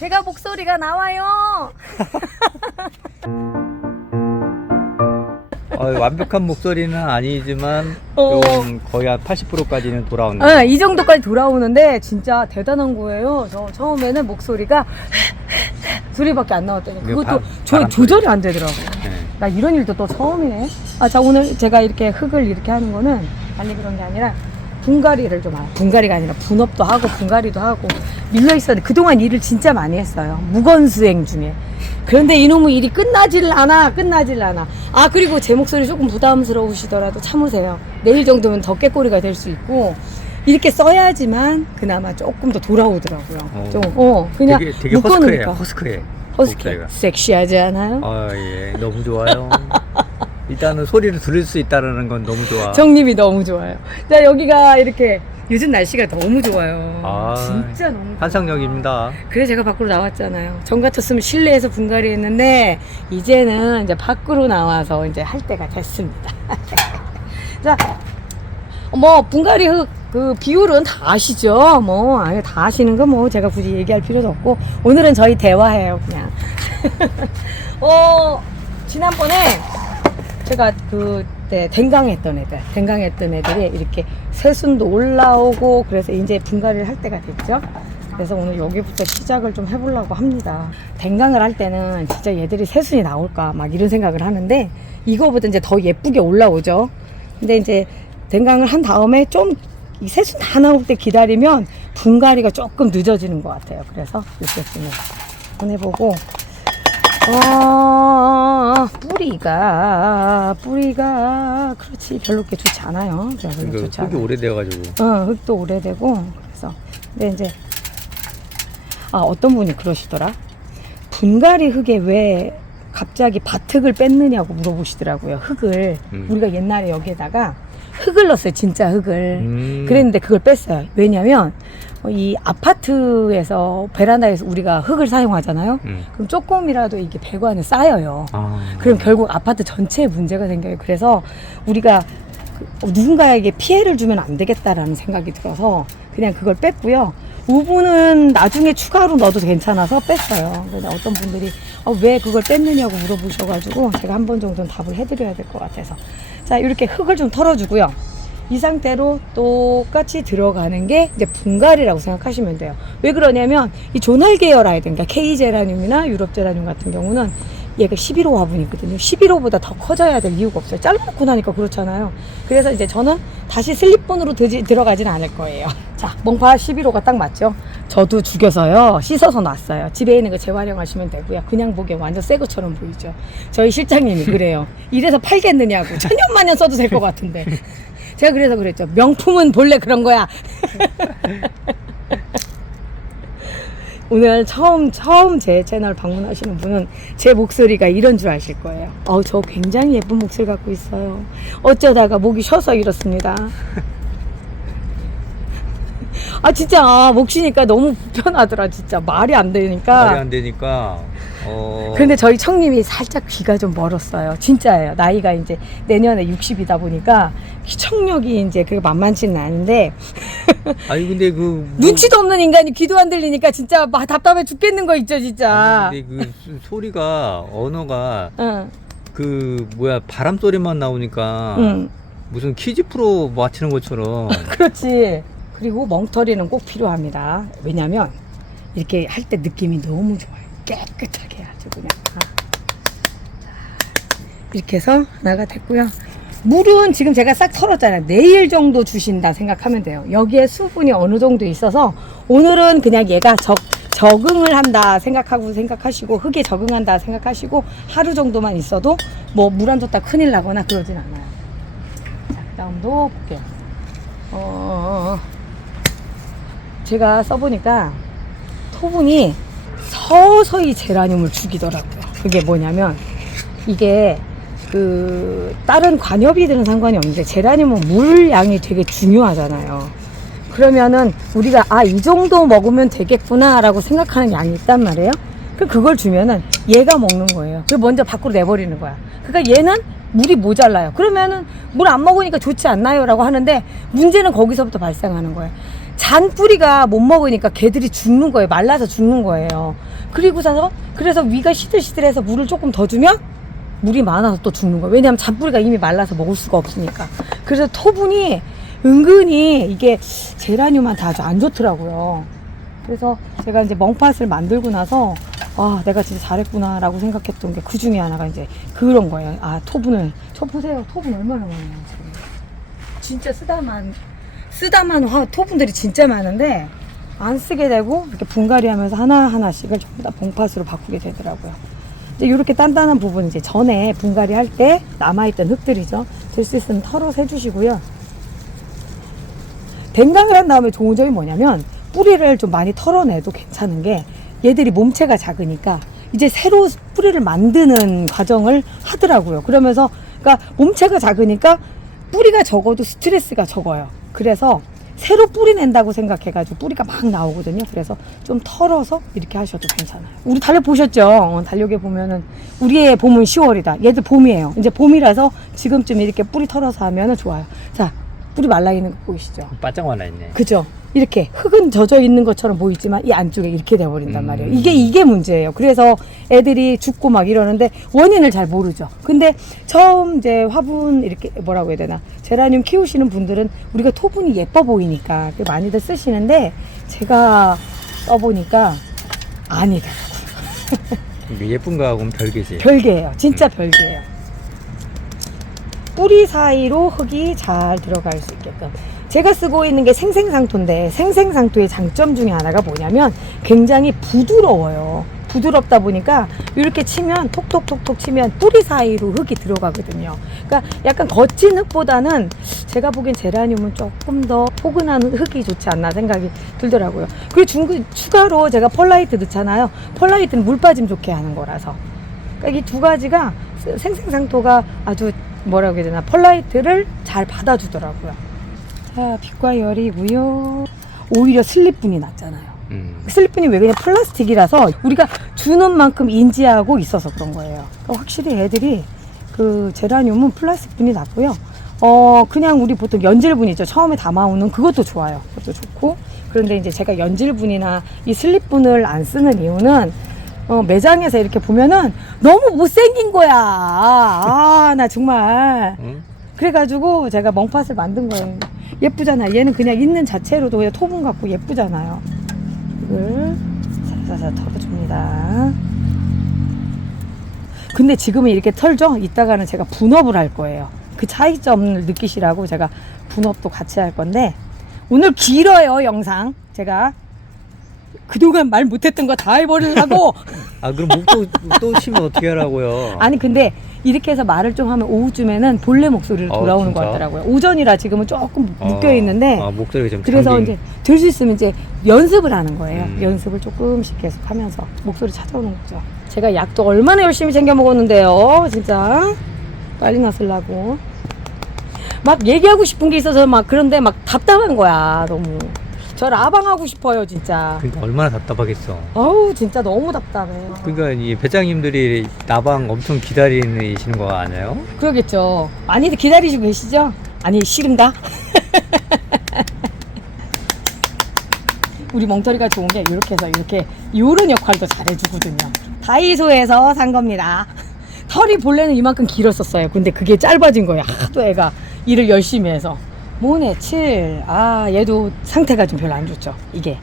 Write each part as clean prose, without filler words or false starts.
제가 목소리가 나와요. 완벽한 목소리는 아니지만 좀 거의 한 80%까지는 돌아온다. 네, 이 정도까지 돌아오는데 진짜 대단한 거예요. 저 처음에는 목소리가 소리밖에 안 나왔더니 그것도 조절이 안 되더라고요. 네. 나 이런 일도 또 처음이네. 자, 오늘 제가 이렇게 흙을 이렇게 하는 거는 달리 그런 게 아니라 분갈이를 좀 하고, 분갈이가 아니라 분업도 하고 분갈이도 하고 밀려 있었는데 그동안 일을 진짜 많이 했어요. 무건수행 중에. 그런데 이놈의 일이 끝나질 않아. 그리고 제 목소리 조금 부담스러우시더라도 참으세요. 내일 정도면 더 깨꼬리가 될 수 있고 이렇게 써야지만 그나마 조금 더 돌아오더라고요. 그냥 되게 묶어놓으니까. 허스크해. 허스키. 섹시하지 않아요? 예, 너무 좋아요. 일단은 소리를 들을 수 있다는 건 너무 좋아. 정립이 너무 좋아요. 자, 여기가 이렇게 요즘 날씨가 너무 좋아요. 진짜 너무 좋아요. 환상적입니다. 그래 제가 밖으로 나왔잖아요. 전 같았으면 실내에서 분갈이 했는데 이제는 이제 밖으로 나와서 이제 할 때가 됐습니다. 자, 뭐 분갈이 흙 그 비율은 다 아시죠? 아니 다 아시는 거 뭐 제가 굳이 얘기할 필요도 없고 오늘은 저희 대화해요 그냥. 지난번에 제가 그때 댕강했던 애들이 이렇게 새순도 올라오고 그래서 이제 분갈이를 할 때가 됐죠. 그래서 오늘 여기부터 시작을 좀 해보려고 합니다. 댕강을 할 때는 진짜 얘들이 새순이 나올까 막 이런 생각을 하는데 이거보다 이제 더 예쁘게 올라오죠. 근데 이제 댕강을 한 다음에 좀 이 새순 다 나올 때 기다리면 분갈이가 조금 늦어지는 것 같아요. 그래서 이렇게 보내보고 뿌리가 그렇지 별로 그렇게 좋지 않아요. 흙이 오래돼가지고. 흙도 오래되고 그래서 근데 이제 어떤 분이 그러시더라. 분갈이 흙에 왜 갑자기 밭흙을 뺐느냐고 물어보시더라고요. 흙을 우리가 옛날에 여기에다가 흙을 넣었어요. 진짜 흙을. 그랬는데 그걸 뺐어요. 왜냐면 이 아파트에서 베란다에서 우리가 흙을 사용하잖아요. 그럼 조금이라도 이게 배관에 쌓여요. 그럼 결국 아파트 전체에 문제가 생겨요. 그래서 우리가 누군가에게 피해를 주면 안 되겠다라는 생각이 들어서 그냥 그걸 뺐고요. 우분은 나중에 추가로 넣어도 괜찮아서 뺐어요. 근데 어떤 분들이 왜 그걸 뺐느냐고 물어보셔가지고 제가 한 번 정도는 답을 해드려야 될 것 같아서 자 이렇게 흙을 좀 털어주고요. 이 상태로 똑같이 들어가는 게 이제 분갈이라고 생각하시면 돼요. 왜 그러냐면 이 조날 계열라든가 K제라늄이나 유럽제라늄 같은 경우는 얘가 11호 화분이거든요. 11호보다 더 커져야 될 이유가 없어요. 잘라놓고 나니까 그렇잖아요. 그래서 이제 저는 다시 슬립본으로 들어가지는 않을 거예요. 자, 몽파 11호가 딱 맞죠? 저도 죽여서요. 씻어서 놨어요. 집에 있는 거 재활용하시면 되고요. 그냥 보기엔 완전 새 것처럼 보이죠? 저희 실장님이 그래요. 이래서 팔겠느냐고. 천년만년 써도 될 것 같은데. 제가 그래서 그랬죠. 명품은 본래 그런 거야. 오늘 처음 제 채널 방문하시는 분은 제 목소리가 이런 줄 아실 거예요. 저 굉장히 예쁜 목소리 갖고 있어요. 어쩌다가 목이 쉬어서 이렇습니다. 진짜 목 쉬니까 너무 불편하더라. 진짜 말이 안 되니까. 근데 저희 청님이 살짝 귀가 좀 멀었어요. 진짜예요. 나이가 이제 내년에 60이다 보니까 청력이 이제 그게 만만치는 않은데. 근데 눈치도 없는 인간이 귀도 안 들리니까 진짜 막 답답해 죽겠는 거 있죠, 진짜. 근데 소리가 언어가 바람 소리만 나오니까 무슨 퀴즈 프로 맞히는 것처럼. 그렇지. 그리고 멍터리는 꼭 필요합니다. 왜냐면 이렇게 할 때 느낌이 너무 좋아요. 깨끗하게 아주 그냥. 이렇게 해서 하나가 됐고요. 물은 지금 제가 싹 털었잖아요. 내일 정도 주신다 생각하면 돼요. 여기에 수분이 어느 정도 있어서 오늘은 그냥 얘가 적응을 한다 생각하시고 흙에 적응한다 생각하시고 하루 정도만 있어도 뭐 물 안 줬다 큰일 나거나 그러진 않아요. 자, 그 다음도 볼게요. 제가 써보니까 토분이 서서히 제라늄을 죽이더라고요. 그게 뭐냐면 이게 다른 관엽이들은 상관이 없는데 제라늄은 물량이 되게 중요하잖아요. 그러면은 우리가 이 정도 먹으면 되겠구나 라고 생각하는 양이 있단 말이에요. 그럼 그걸 주면은 얘가 먹는 거예요. 그걸 먼저 밖으로 내버리는 거야. 그러니까 얘는 물이 모자라요. 그러면은 물 안 먹으니까 좋지 않나요? 라고 하는데 문제는 거기서부터 발생하는 거예요. 잔 뿌리가 못 먹으니까 개들이 죽는 거예요. 말라서 죽는 거예요. 그래서 위가 시들시들해서 물을 조금 더 주면 물이 많아서 또 죽는 거예요. 왜냐하면 잔뿌리가 이미 말라서 먹을 수가 없으니까. 그래서 토분이 은근히 이게 제라늄한테 아주 안 좋더라고요. 그래서 제가 이제 멍팟을 만들고 나서 아, 내가 진짜 잘했구나 라고 생각했던 게 그 중에 하나가 이제 그런 거예요. 아, 토분을. 저 보세요. 토분 얼마나 많아요, 지금. 진짜 쓰다만 토분들이 진짜 많은데 안 쓰게 되고 이렇게 분갈이 하면서 하나하나씩을 전부 다 봉팟으로 바꾸게 되더라고요. 이제 이렇게 단단한 부분 이제 전에 분갈이 할 때 남아있던 흙들이죠. 될 수 있으면 털어서 해주시고요. 댕강을 한 다음에 좋은 점이 뭐냐면 뿌리를 좀 많이 털어내도 괜찮은 게 얘들이 몸체가 작으니까 이제 새로 뿌리를 만드는 과정을 하더라고요. 그러면서 그러니까 몸체가 작으니까 뿌리가 적어도 스트레스가 적어요. 그래서 새로 뿌리 낸다고 생각해가지고 뿌리가 막 나오거든요. 그래서 좀 털어서 이렇게 하셔도 괜찮아요. 우리 달력 보셨죠? 달력에 보면은 우리의 봄은 10월이다. 얘들 봄이에요. 이제 봄이라서 지금쯤 이렇게 뿌리 털어서 하면은 좋아요. 자, 뿌리 말라 있는 거 보이시죠? 바짝 말라있네. 그죠? 이렇게 흙은 젖어 있는 것처럼 보이지만 이 안쪽에 이렇게 돼버린단 말이에요. 이게 문제예요. 그래서 애들이 죽고 막 이러는데 원인을 잘 모르죠. 근데 처음 이제 화분 이렇게 뭐라고 해야 되나 제라늄 키우시는 분들은 우리가 토분이 예뻐 보이니까 많이들 쓰시는데 제가 써보니까 아니더라고요. 예쁜 거하고는 별개지. 별개예요. 진짜 별개예요. 뿌리 사이로 흙이 잘 들어갈 수 있게끔. 제가 쓰고 있는 게 생생상토인데 생생상토의 장점 중에 하나가 뭐냐면 굉장히 부드러워요. 부드럽다 보니까 이렇게 치면 톡톡톡톡 치면 뿌리 사이로 흙이 들어가거든요. 그러니까 약간 거친 흙보다는 제가 보기엔 제라늄은 조금 더 포근한 흙이 좋지 않나 생각이 들더라고요. 그리고 추가로 제가 펄라이트 넣잖아요. 펄라이트는 물 빠짐 좋게 하는 거라서. 그러니까 이 두 가지가 생생상토가 아주 뭐라고 해야 되나 펄라이트를 잘 받아주더라고요. 자, 빛과 열이고요. 오히려 슬립분이 낫잖아요. 슬립분이 왜 그냥 플라스틱이라서 우리가 주는 만큼 인지하고 있어서 그런 거예요. 그러니까 확실히 애들이 그 제라늄은 플라스틱분이 낫고요. 그냥 우리 보통 연질분 있죠. 처음에 담아오는 그것도 좋아요. 그것도 좋고. 그런데 이제 제가 연질분이나 이 슬립분을 안 쓰는 이유는 매장에서 이렇게 보면은 너무 못생긴 거야. 아, 나 정말. 그래가지고 제가 멍팟을 만든 거예요. 예쁘잖아. 얘는 그냥 있는 자체로도 그냥 토분 같고 예쁘잖아요. 이걸 살살살 털어줍니다. 근데 지금은 이렇게 털죠? 이따가는 제가 분업을 할 거예요. 그 차이점을 느끼시라고 제가 분업도 같이 할 건데 오늘 길어요, 영상. 제가 그동안 말 못했던 거 다 해버리려고. 아, 그럼 또 치면 어떻게 하라고요? 아니, 근데 이렇게 해서 말을 좀 하면 오후쯤에는 본래 목소리로 돌아오는 것 같더라고요. 오전이라 지금은 조금 묶여 있는데. 목소리가 좀 그래서 이제 될 수 있으면 이제 연습을 하는 거예요. 연습을 조금씩 계속 하면서 목소리 찾아오는 거죠. 제가 약도 얼마나 열심히 챙겨 먹었는데요. 진짜. 빨리 나으려고. 막 얘기하고 싶은 게 있어서 막 그런데 막 답답한 거야. 너무. 저 라방하고 싶어요, 진짜. 그러니까 얼마나 답답하겠어. 어우, 진짜 너무 답답해요. 그러니까 이 배짱님들이 나방 엄청 기다리시는 거 아니에요? 그러겠죠. 많이들 기다리시고 계시죠? 아니, 싫은가? 우리 멍터리가 좋은 게 이렇게 해서 이렇게 요런 역할도 잘해주거든요. 다이소에서 산 겁니다. 털이 본래는 이만큼 길었었어요. 근데 그게 짧아진 거예요. 하도 애가 일을 열심히 해서. 모네 7. 아, 얘도 상태가 좀 별로 안 좋죠. 이게.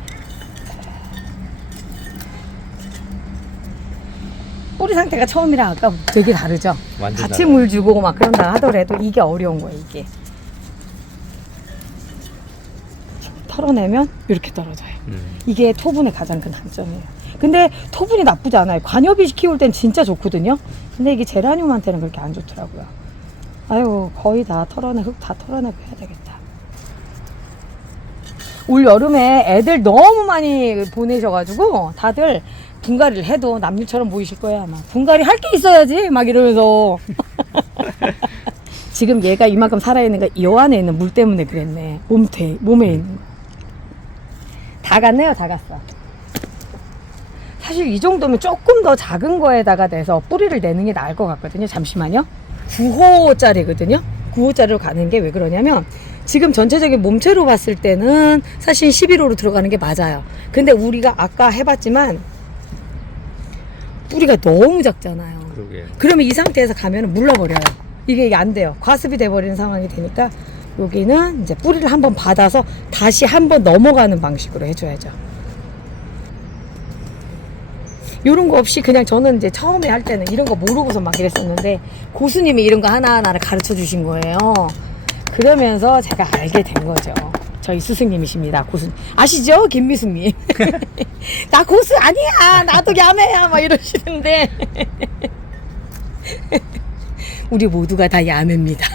뿌리 상태가 처음이랑 아까 되게 다르죠. 완전 같이 달라요. 물 주고 막 그런다 하더라도 이게 어려운 거예요, 이게. 털어내면 이렇게 떨어져요. 이게 토분의 가장 큰 단점이에요. 근데 토분이 나쁘지 않아요. 관엽이 키울 땐 진짜 좋거든요. 근데 이게 제라늄한테는 그렇게 안 좋더라고요. 아유, 거의 다 흙 다 털어내고 해야 되겠다. 올 여름에 애들 너무 많이 보내셔가지고 다들 분갈이를 해도 남일처럼 보이실 거야. 아마 분갈이 할 게 있어야지 막 이러면서. 지금 얘가 이만큼 살아있는 거 이 안에 있는 물 때문에 그랬네. 몸에 있는 거. 다 갔네요. 다 갔어. 사실 이 정도면 조금 더 작은 거에다가 내서 뿌리를 내는 게 나을 것 같거든요. 잠시만요. 9호짜리거든요. 9호짜리로 가는 게 왜 그러냐면 지금 전체적인 몸체로 봤을 때는 사실 11호로 들어가는 게 맞아요. 근데 우리가 아까 해봤지만 뿌리가 너무 작잖아요. 그러게요. 그러면 이 상태에서 가면 물러버려요. 이게 안 돼요. 과습이 돼버리는 상황이 되니까 여기는 이제 뿌리를 한번 받아서 다시 한번 넘어가는 방식으로 해줘야죠. 이런 거 없이 그냥 저는 이제 처음에 할 때는 이런 거 모르고서 막 이랬었는데 고수님이 이런 거 하나하나를 가르쳐 주신 거예요. 그러면서 제가 알게 된 거죠. 저희 스승님이십니다. 고수 아시죠? 김미숙님. 나 고수 아니야. 나도 야매야. 막 이러시는데 우리 모두가 다 야매입니다.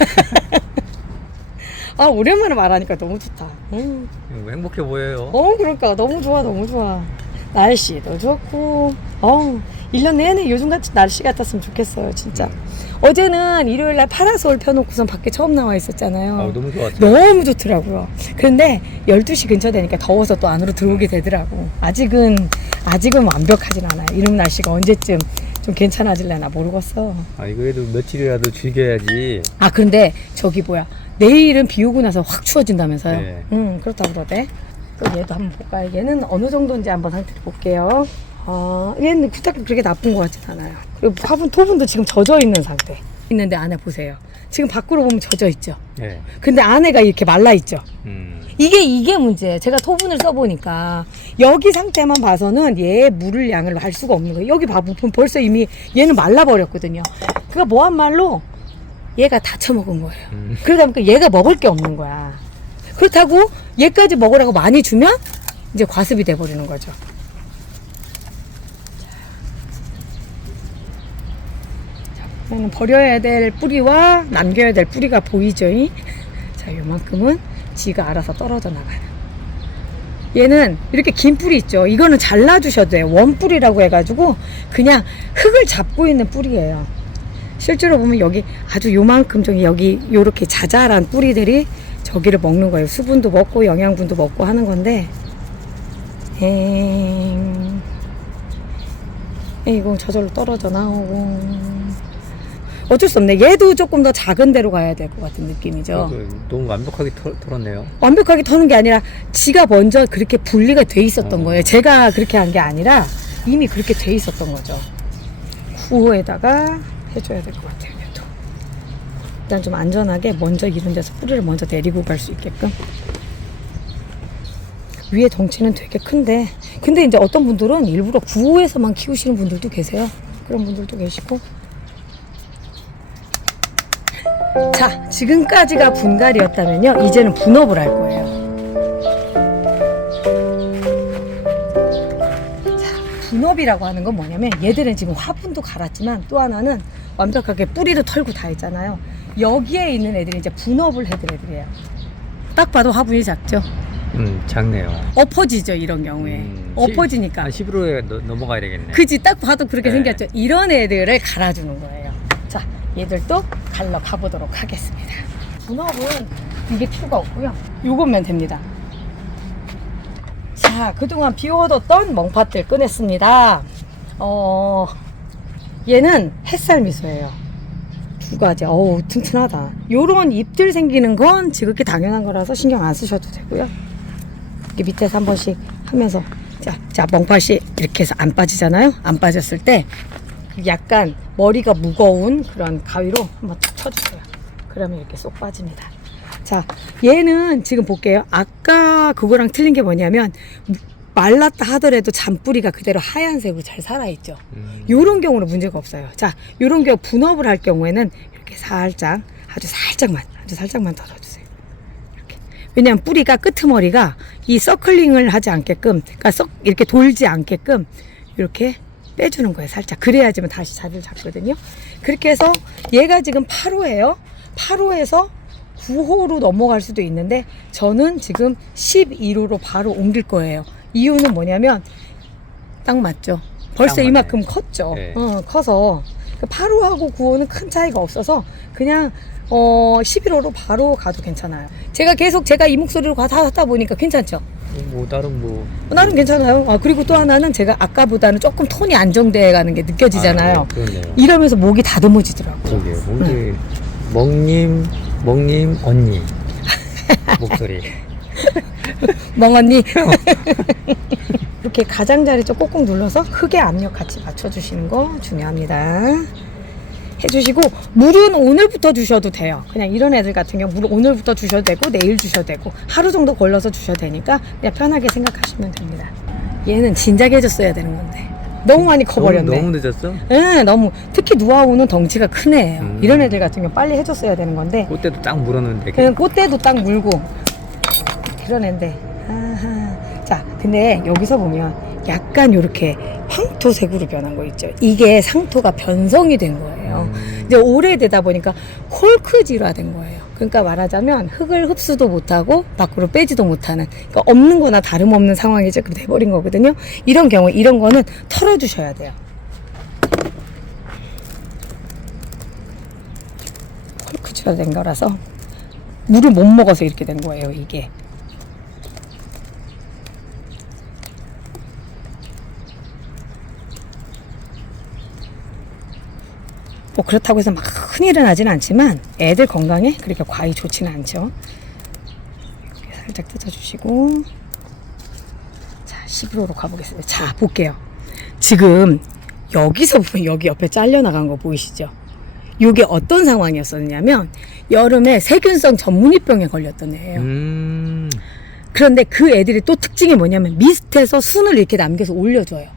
아, 오랜만에 말하니까 너무 좋다. 행복해 보여요. 그러니까 너무 좋아, 너무 좋아. 날씨도 좋고, 1년 내내 요즘같이 날씨 같았으면 좋겠어요, 진짜. 어제는 일요일날 파라솔 펴놓고선 밖에 처음 나와 있었잖아요. 너무 좋았죠. 너무 좋더라고요. 그런데 12시 근처 되니까 더워서 또 안으로 들어오게 되더라고. 아직은 완벽하진 않아요. 이런 날씨가 언제쯤 좀 괜찮아질려나 모르겠어. 이거에도 며칠이라도 즐겨야지. 근데 저기 뭐야, 내일은 비 오고 나서 확 추워진다면서요? 네. 그렇다고 그러대. 또 얘도 한번 볼까요? 얘는 어느 정도인지 한번 상태를 볼게요. 얘는 그닥 그렇게 나쁜 것 같진 않아요. 그리고 화분, 토분도 지금 젖어 있는 상태. 있는데 안에 보세요. 지금 밖으로 보면 젖어 있죠. 네. 근데 안에가 이렇게 말라 있죠. 이게 문제예요. 제가 토분을 써보니까 여기 상태만 봐서는 얘 물을 양을 할 수가 없는 거예요. 여기 봐보면 벌써 이미 얘는 말라버렸거든요. 그러니까 뭐한 말로 얘가 다 처먹은 거예요. 그러다 보니까 얘가 먹을 게 없는 거야. 그렇다고 얘까지 먹으라고 많이 주면 이제 과습이 돼버리는 거죠. 자, 그러면 버려야 될 뿌리와 남겨야 될 뿌리가 보이죠? 자, 요만큼은 지가 알아서 떨어져 나가요. 얘는 이렇게 긴 뿌리 있죠? 이거는 잘라주셔도 돼요. 원뿌리라고 해가지고 그냥 흙을 잡고 있는 뿌리예요. 실제로 보면 여기 아주 요만큼 좀 여기 요렇게 자잘한 뿌리들이 저기를 먹는 거예요. 수분도 먹고 영양분도 먹고 하는 건데 이거 저절로 떨어져 나오고 어쩔 수 없네. 얘도 조금 더 작은 데로 가야 될 것 같은 느낌이죠. 너무 완벽하게 털었네요. 완벽하게 터는 게 아니라 지가 먼저 그렇게 분리가 돼 있었던 거예요. 제가 그렇게 한 게 아니라 이미 그렇게 돼 있었던 거죠. 구호에다가 해줘야 될 것 같아요. 얘도. 일단 좀 안전하게 먼저 이런 데서 뿌리를 먼저 내리고 갈 수 있게끔. 위에 덩치는 되게 큰데 근데 이제 어떤 분들은 일부러 구호에서만 키우시는 분들도 계세요. 그런 분들도 계시고. 자, 지금까지가 분갈이였다면요, 이제는 분업을 할 거예요. 자, 분업이라고 하는 건 뭐냐면 얘들은 지금 화분도 갈았지만 또 하나는 완벽하게 뿌리도 털고 다 했잖아요. 여기에 있는 애들이 이제 분업을 해드릴 애들이에요. 딱 봐도 화분이 작죠? 작네요. 엎어지죠, 이런 경우에. 엎어지니까. 11호에 넘어가야 되겠네. 그지, 딱 봐도 그렇게 네. 생겼죠. 이런 애들을 갈아주는 거예요. 자, 얘들도 갈러 가보도록 하겠습니다. 분업은 이게 필요가 없고요. 요것만 됩니다. 자, 그동안 비워뒀던 멍팥들 꺼냈습니다. 얘는 햇살 미소예요. 두 가지. 튼튼하다. 요런 잎들 생기는 건 지극히 당연한 거라서 신경 안 쓰셔도 되고요. 이렇게 밑에서 한 번씩 하면서 자, 멍팥이 이렇게 해서 안 빠지잖아요. 안 빠졌을 때 약간 머리가 무거운 그런 가위로 한번 툭 쳐주세요. 그러면 이렇게 쏙 빠집니다. 자, 얘는 지금 볼게요. 아까 그거랑 틀린 게 뭐냐면 말랐다 하더라도 잔뿌리가 그대로 하얀색으로 잘 살아있죠. 요런 경우는 문제가 없어요. 자, 요런 경우 분업을 할 경우에는 이렇게 살짝, 아주 살짝만 덜어주세요. 이렇게. 왜냐면 뿌리가 끄트머리가 이 서클링을 하지 않게끔, 그러니까 썩 이렇게 돌지 않게끔 이렇게 빼주는 거예요. 살짝. 그래야지만 다시 자리를 잡거든요. 그렇게 해서 얘가 지금 8호예요. 8호에서 9호로 넘어갈 수도 있는데 저는 지금 11호로 바로 옮길 거예요. 이유는 뭐냐면 딱 맞죠. 벌써 딱 이만큼 컸죠. 네. 커서 8호하고 9호는 큰 차이가 없어서 그냥 11호로 바로 가도 괜찮아요. 제가 계속 제가 이 목소리로 하다 보니까 괜찮죠. 나름 괜찮아요. 그리고 또 하나는 제가 아까보다는 조금 톤이 안정돼 가는 게 느껴지잖아요. 네, 이러면서 목이 다듬어지더라고요. 그러게요. 목이 먹님 언니. 목소리. 멍언니. 이렇게 가장자리 좀 꼭꼭 눌러서 흙의 압력 같이 맞춰주시는 거 중요합니다. 해주시고 물은 오늘부터 주셔도 돼요. 그냥 이런 애들 같은 경우 물은 오늘부터 주셔도 되고 내일 주셔도 되고 하루 정도 걸러서 주셔도 되니까 그냥 편하게 생각하시면 됩니다. 얘는 진작에 해줬어야 되는 건데 너무 많이 커버렸네. 너무 늦었어? 네, 너무. 특히 누아우는 덩치가 큰 애예요. 이런 애들 같은 경우 빨리 해줬어야 되는 건데 꽃대도 딱 물었는데. 그냥 꽃대도 딱 물고 그런 애인데. 아하. 자, 근데 여기서 보면 약간 요렇게 황토색으로 변한 거 있죠. 이게 상토가 변성이 된 거예요. 이제 오래되다 보니까 콜크질화된 거예요. 그러니까 말하자면 흙을 흡수도 못하고 밖으로 빼지도 못하는, 그러니까 없는 거나 다름없는 상황이 이제 그렇게 돼버린 거거든요. 이런 경우 이런 거는 털어주셔야 돼요. 콜크질화된 거라서 물을 못 먹어서 이렇게 된 거예요, 이게. 뭐 그렇다고 해서 막 큰일은 하진 않지만 애들 건강에 그렇게 과히 좋지는 않죠. 이렇게 살짝 뜯어주시고, 자 11호로 가보겠습니다. 자 볼게요. 지금 여기서 보면 여기 옆에 잘려나간 거 보이시죠? 이게 어떤 상황이었었냐면 여름에 세균성 전문위병에 걸렸던 애예요. 그런데 그 애들이 또 특징이 뭐냐면 미스트에서 순을 이렇게 남겨서 올려줘요.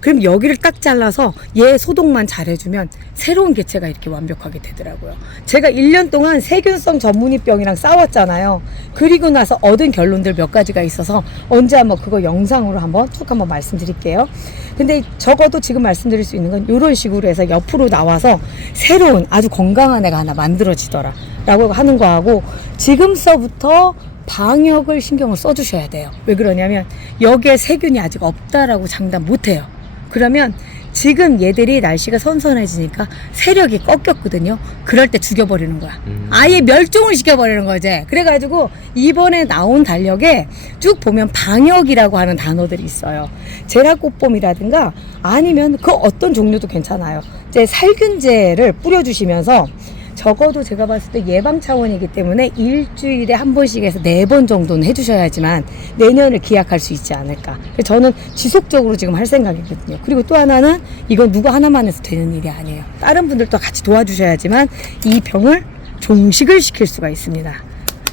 그럼 여기를 딱 잘라서 얘 소독만 잘 해주면 새로운 개체가 이렇게 완벽하게 되더라고요. 제가 1년 동안 세균성 전문위병이랑 싸웠잖아요. 그리고 나서 얻은 결론들 몇 가지가 있어서 언제 한번 그거 영상으로 한번 쭉 한번 말씀드릴게요. 근데 적어도 지금 말씀드릴 수 있는 건 이런 식으로 해서 옆으로 나와서 새로운 아주 건강한 애가 하나 만들어지더라 라고 하는 거하고, 지금서부터 방역을 신경을 써주셔야 돼요. 왜 그러냐면 여기에 세균이 아직 없다라고 장담 못해요. 그러면 지금 얘들이 날씨가 선선해지니까 세력이 꺾였거든요. 그럴 때 죽여버리는 거야. 아예 멸종을 시켜버리는 거지. 그래가지고 이번에 나온 달력에 쭉 보면 방역이라고 하는 단어들이 있어요. 제라꽃봄이라든가 아니면 그 어떤 종류도 괜찮아요. 이제 살균제를 뿌려주시면서 적어도 제가 봤을 때 예방 차원이기 때문에 일주일에 한 번씩 해서 4번 정도는 해주셔야지만 내년을 기약할 수 있지 않을까. 그래서 저는 지속적으로 지금 할 생각이거든요. 그리고 또 하나는 이건 누구 하나만 해서 되는 일이 아니에요. 다른 분들도 같이 도와주셔야지만 이 병을 종식을 시킬 수가 있습니다.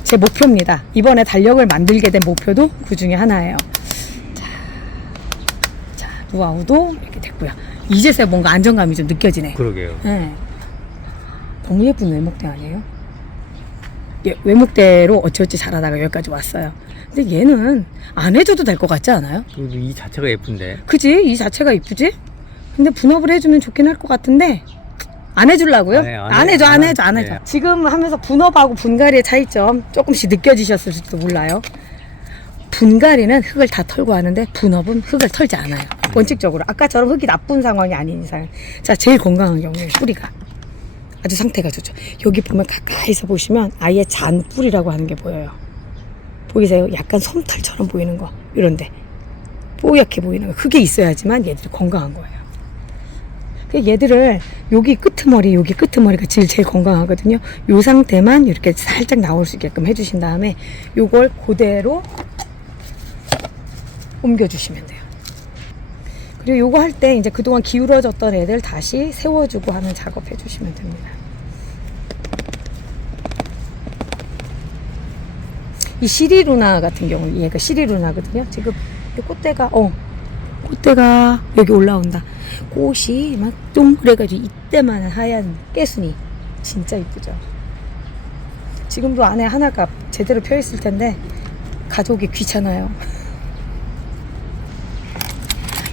제 목표입니다. 이번에 달력을 만들게 된 목표도 그 중에 하나예요. 자, 노하우도 이렇게 됐고요. 이제서야 뭔가 안정감이 좀 느껴지네. 그러게요. 네. 너무 예쁜 외목대 아니에요? 예, 외목대로 어찌어찌 잘하다가 여기까지 왔어요. 근데 얘는 안 해줘도 될 것 같지 않아요? 그리고 이 자체가 예쁜데. 그지? 이 자체가 이쁘지? 근데 분업을 해주면 좋긴 할 것 같은데 안 해주려고요? 안 해줘. 네. 지금 하면서 분업하고 분갈이의 차이점 조금씩 느껴지셨을지도 몰라요. 분갈이는 흙을 다 털고 하는데 분업은 흙을 털지 않아요. 원칙적으로 아까처럼 흙이 나쁜 상황이 아닌 이상. 자, 제일 건강한 경우에 뿌리가 아주 상태가 좋죠. 여기 보면 가까이서 보시면 아예 잔뿌리라고 하는 게 보여요. 보이세요? 약간 솜털처럼 보이는 거. 이런데 뽀얗게 보이는 거. 그게 있어야지만 얘들이 건강한 거예요. 얘들을 여기 끄트머리가 제일 건강하거든요. 요 상태만 이렇게 살짝 나올 수 있게끔 해주신 다음에 요걸 그대로 옮겨주시면 돼요. 그리고 요거 할 때 이제 그동안 기울어졌던 애들 다시 세워주고 하는 작업 해주시면 됩니다. 이 시리루나 같은 경우, 얘가 시리루나거든요. 지금 꽃대가 여기 올라온다. 꽃이 막 동그래가지고 이때만한 하얀 깨순이 진짜 이쁘죠. 지금도 안에 하나가 제대로 펴있을 텐데 가져오기 귀찮아요.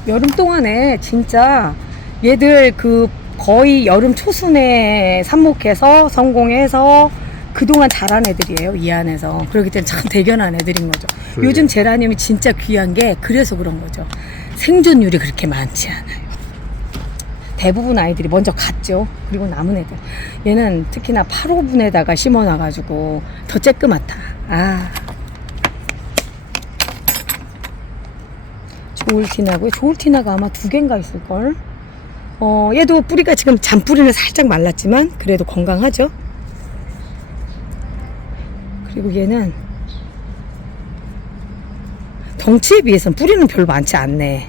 여름 동안에 진짜 얘들 그 거의 여름 초순에 삽목해서 성공해서 그동안 자란 애들이에요, 이 안에서. 그렇기 때문에 참 대견한 애들인 거죠. 그래요. 요즘 제라늄이 진짜 귀한 게 그래서 그런 거죠. 생존율이 그렇게 많지 않아요. 대부분 아이들이 먼저 갔죠. 그리고 남은 애들. 얘는 특히나 8호분에다가 심어놔가지고 더 쬐끄맣다. 조울티나고요. 조울티나가 아마 2개인가 있을걸. 얘도 뿌리가 지금 잔뿌리는 살짝 말랐지만 그래도 건강하죠. 그리고 얘는 덩치에 비해서는 뿌리는 별로 많지 않네.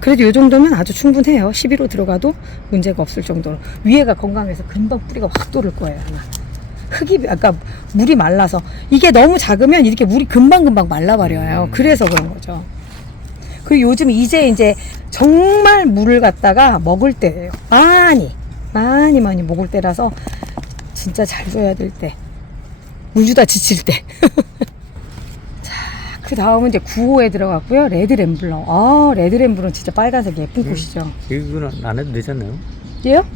그래도 이 정도면 아주 충분해요. 11호 들어가도 문제가 없을 정도로. 위에가 건강해서 금방 뿌리가 확 돌을 거예요, 아마. 흙이, 아까 물이 말라서. 이게 너무 작으면 이렇게 물이 금방금방 말라버려요. 그래서 그런 거죠. 그리고 요즘 이제 정말 물을 갖다가 먹을 때예요. 많이 먹을 때라서 진짜 잘 줘야 될 때. 물 주다 지칠 때. 그 다음은 이제 9호에 들어갔고요. 레드 램블러. 레드 램블러는 진짜 빨간색 예쁜 꽃이죠. 이거는 안 해도 되잖아요. 얘요?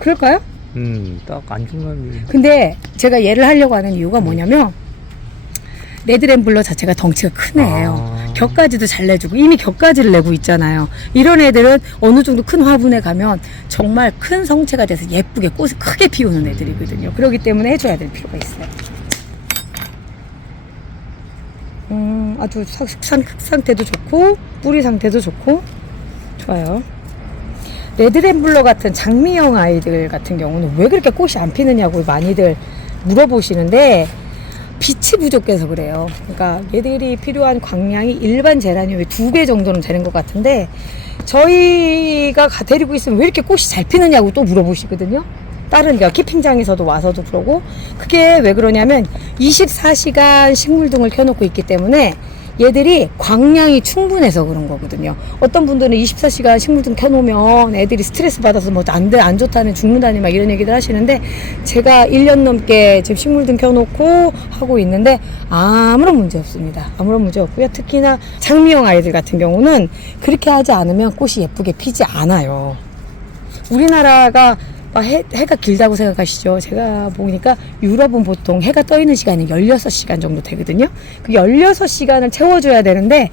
그럴까요? 딱 안중간. 근데 제가 얘를 하려고 하는 이유가 뭐냐면 레드 램블러 자체가 덩치가 큰 애예요. 격가지도 잘 내주고 이미 격가지를 내고 있잖아요. 이런 애들은 어느 정도 큰 화분에 가면 정말 큰 성체가 돼서 예쁘게 꽃을 크게 피우는 애들이거든요. 그렇기 때문에 해줘야 될 필요가 있어요. 아주 상태도 좋고 뿌리 상태도 좋고 좋아요. 레드램블러 같은 장미형 아이들 같은 경우는 왜 그렇게 꽃이 안 피느냐고 많이들 물어보시는데 빛이 부족해서 그래요. 그러니까 얘들이 필요한 광량이 일반 제라늄의 2배 정도는 되는 것 같은데 저희가 데리고 있으면 왜 이렇게 꽃이 잘 피느냐고 또 물어보시거든요. 다른 키핑장에서도 와서도 그러고. 그게 왜 그러냐면 24시간 식물등을 켜놓고 있기 때문에 얘들이 광량이 충분해서 그런 거거든요. 어떤 분들은 24시간 식물등 켜놓으면 애들이 스트레스 받아서 뭐 안 좋다니 죽는다니 막 이런 얘기들 하시는데 제가 1년 넘게 지금 식물등 켜놓고 하고 있는데 아무런 문제 없습니다. 아무런 문제 없고요. 특히나 장미형 아이들 같은 경우는 그렇게 하지 않으면 꽃이 예쁘게 피지 않아요. 우리나라가 해가 길다고 생각하시죠? 제가 보니까 유럽은 보통 해가 떠 있는 시간이 16시간 정도 되거든요. 그 16시간을 채워줘야 되는데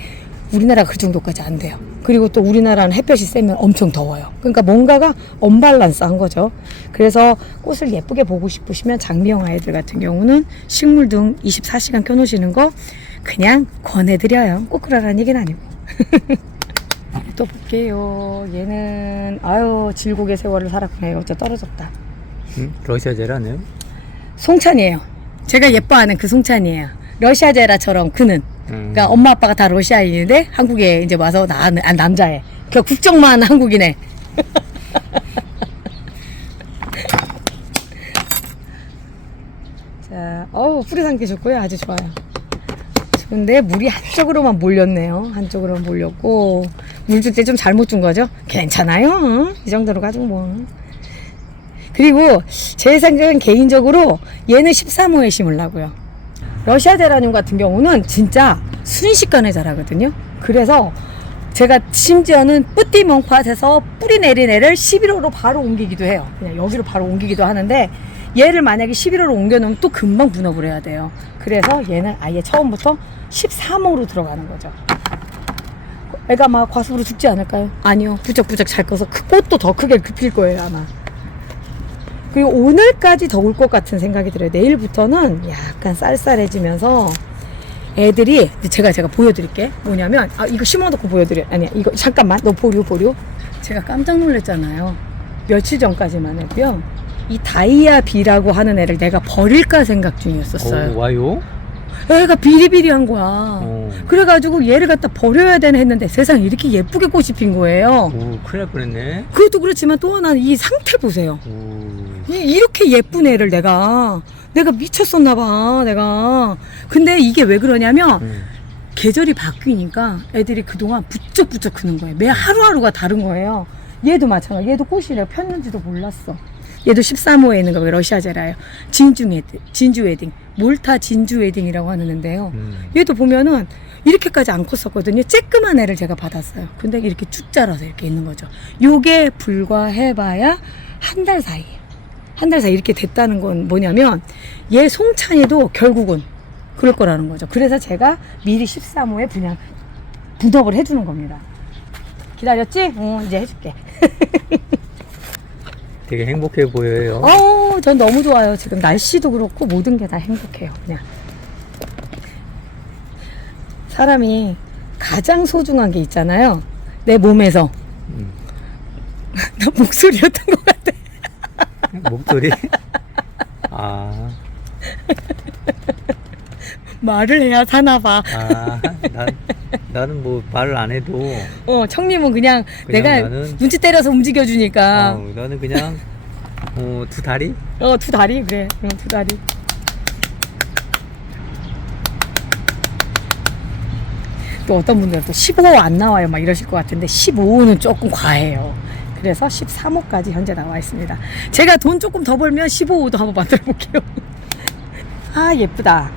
우리나라가 그 정도까지 안 돼요. 그리고 또 우리나라는 햇볕이 세면 엄청 더워요. 그러니까 뭔가가 언밸런스한 거죠. 그래서 꽃을 예쁘게 보고 싶으시면 장미형 아이들 같은 경우는 식물등 24시간 켜놓으시는 거 그냥 권해드려요. 꼭 그러라는 얘기는 아니고. 또 볼게요. 얘는 질곡의 세월을 살았구나. 어째 떨어졌다. 러시아 제라네요. 송찬이에요. 제가 예뻐하는 그 송찬이에요. 러시아 제라처럼 그는. 그러니까 엄마 아빠가 다 러시아인인데 한국에 이제 와서 남자애. 그 국적만 한국이네. 자, 뿌리 상태 좋고요. 아주 좋아요. 근데 물이 한쪽으로만 몰렸네요. 한쪽으로만 몰렸고 물 줄 때 좀 잘못 준 거죠? 괜찮아요. 이 정도로 가지고 뭐. 그리고 제 생각은 개인적으로 얘는 13호에 심으려고요. 러시아 제라늄 같은 경우는 진짜 순식간에 자라거든요. 그래서 제가 심지어는 뿌띠멍팟에서 뿌리 내린 애를 11호로 바로 옮기기도 해요. 그냥 여기로 바로 옮기기도 하는데 얘를 만약에 11호로 옮겨놓으면 또 금방 분업을 해야 돼요. 그래서 얘는 아예 처음부터 13호로 들어가는 거죠. 애가 막 과습으로 죽지 않을까요? 아니요. 부쩍부쩍 잘 커서 꽃도 더 크게 필 거예요, 아마. 그리고 오늘까지 더울 것 같은 생각이 들어요. 내일부터는 약간 쌀쌀해지면서 애들이 제가 보여드릴게. 뭐냐면 이거 심어놓고 보여드려. 아니야, 이거 잠깐만. 너 보류. 제가 깜짝 놀랐잖아요. 며칠 전까지만 해도요. 이 다이아 비라고 하는 애를 내가 버릴까 생각 중이었었어요. 와요? 애가 비리비리한 거야. 그래가지고 얘를 갖다 버려야 되나 했는데 세상에 이렇게 예쁘게 꽃이 핀 거예요. 큰일 날 뻔했네. 그것도 그렇지만 또 하나는 이 상태 보세요. 이렇게 예쁜 애를 내가 미쳤었나 봐, 내가. 근데 이게 왜 그러냐면 계절이 바뀌니까 애들이 그동안 부쩍부쩍 크는 거예요. 매 하루하루가 다른 거예요. 얘도 마찬가지. 얘도 꽃이 내가 폈는지도 몰랐어. 얘도 13호에 있는 거예요. 러시아 제라예요. 진주 웨딩. 몰타 진주 웨딩이라고 하는 애인데요. 얘도 보면은 이렇게까지 안 컸었거든요. 쬐끄만 애를 제가 받았어요. 근데 이렇게 쭉 자라서 이렇게 있는 거죠. 요게 불과 해봐야 한 달 사이에요. 한 달 사이 이렇게 됐다는 건 뭐냐면 얘 송찬이도 결국은 그럴 거라는 거죠. 그래서 제가 미리 13호에 그냥 분업을 해주는 겁니다. 기다렸지? 이제 해줄게. 되게 행복해 보여요. 전 너무 좋아요. 지금 날씨도 그렇고 모든 게 다 행복해요. 그냥 사람이 가장 소중한 게 있잖아요. 내 몸에서. 나 목소리였던 것 같아. 목소리? 말을 해야 사나 봐. 아, 나는 뭐 말을 안 해도 청님은 그냥 내가 나는 눈치 때려서 움직여주니까. 나는 그냥 두 다리? 두 다리 그래. 두 다리. 또 어떤 분들은 또 15호 안 나와요 막 이러실 것 같은데 15호는 조금 과해요. 그래서 13호까지 현재 나와 있습니다. 제가 돈 조금 더 벌면 15호도 한번 만들어 볼게요. 아 예쁘다.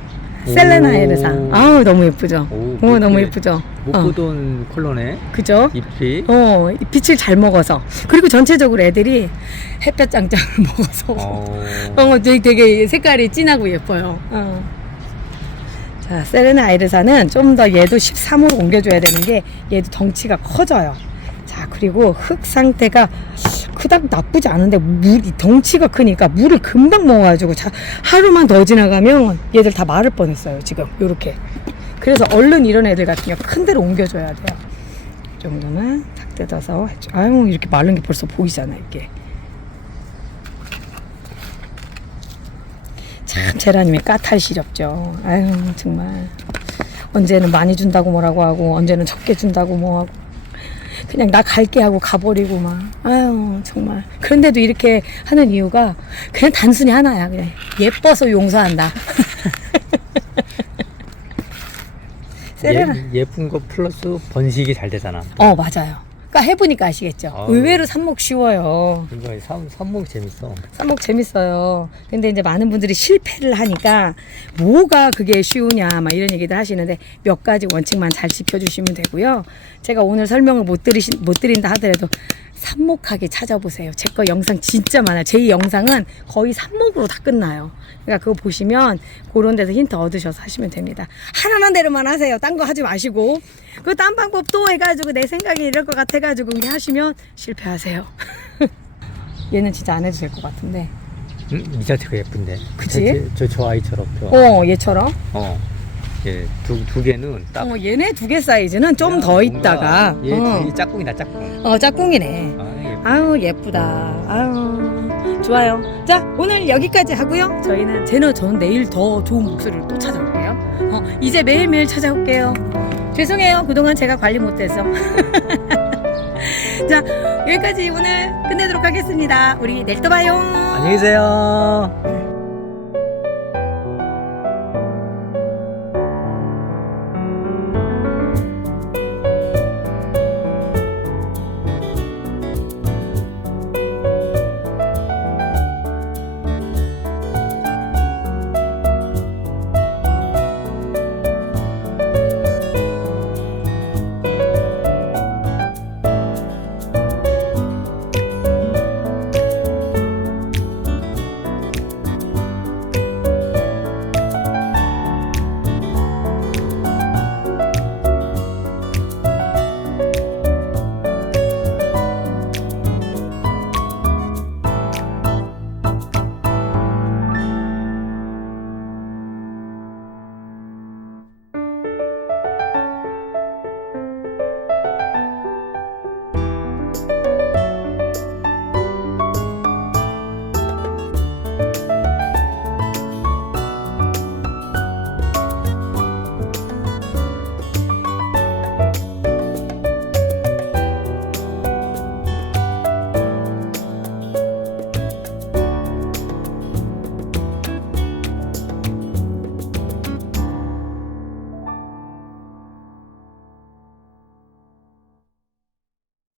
셀레나 에르사. 아우 너무 예쁘죠. 너무 예쁘죠. 못 보던 컬러네. 그죠? 잎이. 빛을 잘 먹어서. 그리고 전체적으로 애들이 햇볕 짱짱을 먹어서 되게 색깔이 진하고 예뻐요. 자, 세레나 에르사는 좀 더 얘도 13호로 옮겨줘야 되는 게 얘도 덩치가 커져요. 자, 그리고 흙 상태가 그닥 나쁘지 않은데 덩치가 크니까 물을 금방 먹어가지고 하루만 더 지나가면 얘들 다 마를 뻔했어요. 지금 요렇게. 그래서 얼른 이런 애들 같은 경우 큰 데로 옮겨줘야 돼요. 이 정도만 탁 뜯어서 해줘. 아유 이렇게 마른 게 벌써 보이잖아 이게. 참 제라님이 까탈스럽죠. 아유 정말 언제는 많이 준다고 뭐라고 하고 언제는 적게 준다고 뭐하고 그냥 나 갈게 하고 가버리고 막 아유 정말. 그런데도 이렇게 하는 이유가 그냥 단순히 하나야. 그냥 예뻐서 용서한다. 예쁜 거 플러스 번식이 잘 되잖아. 맞아요. 그러니까 해보니까 아시겠죠. 의외로 삽목 쉬워요. 그러니까 삽목 재밌어. 삽목 재밌어요. 근데 이제 많은 분들이 실패를 하니까 뭐가 그게 쉬우냐 막 이런 얘기들 하시는데 몇 가지 원칙만 잘 지켜주시면 되고요. 제가 오늘 설명을 못 드린다 하더라도 삽목하게 찾아보세요. 제 거 영상 진짜 많아요. 제 영상은 거의 삽목으로 다 끝나요. 그러니까 그거 보시면 그런 데서 힌트 얻으셔서 하시면 됩니다. 하라는 대로만 하세요. 딴 거 하지 마시고. 그 딴 방법 또 해가지고 내 생각이 이럴 것 같아가지고 그렇게 하시면 실패하세요. 얘는 진짜 안 해도 될 것 같은데. 이 자체가 예쁜데. 그치? 저 아이처럼. 얘처럼. 예, 두 개는 딱. 얘네 두 개 사이즈는 좀 더 있다가. 얘 짝꿍이다, 짝꿍. 짝꿍이네. 아유, 예쁘다. 아유, 좋아요. 자, 오늘 여기까지 하고요. 저는 내일 더 좋은 목소리로 또 찾아올게요. 이제 매일매일 찾아올게요. 죄송해요. 그동안 제가 관리 못해서. 자, 여기까지 오늘 끝내도록 하겠습니다. 우리 내일 또 봐요. 안녕히 계세요.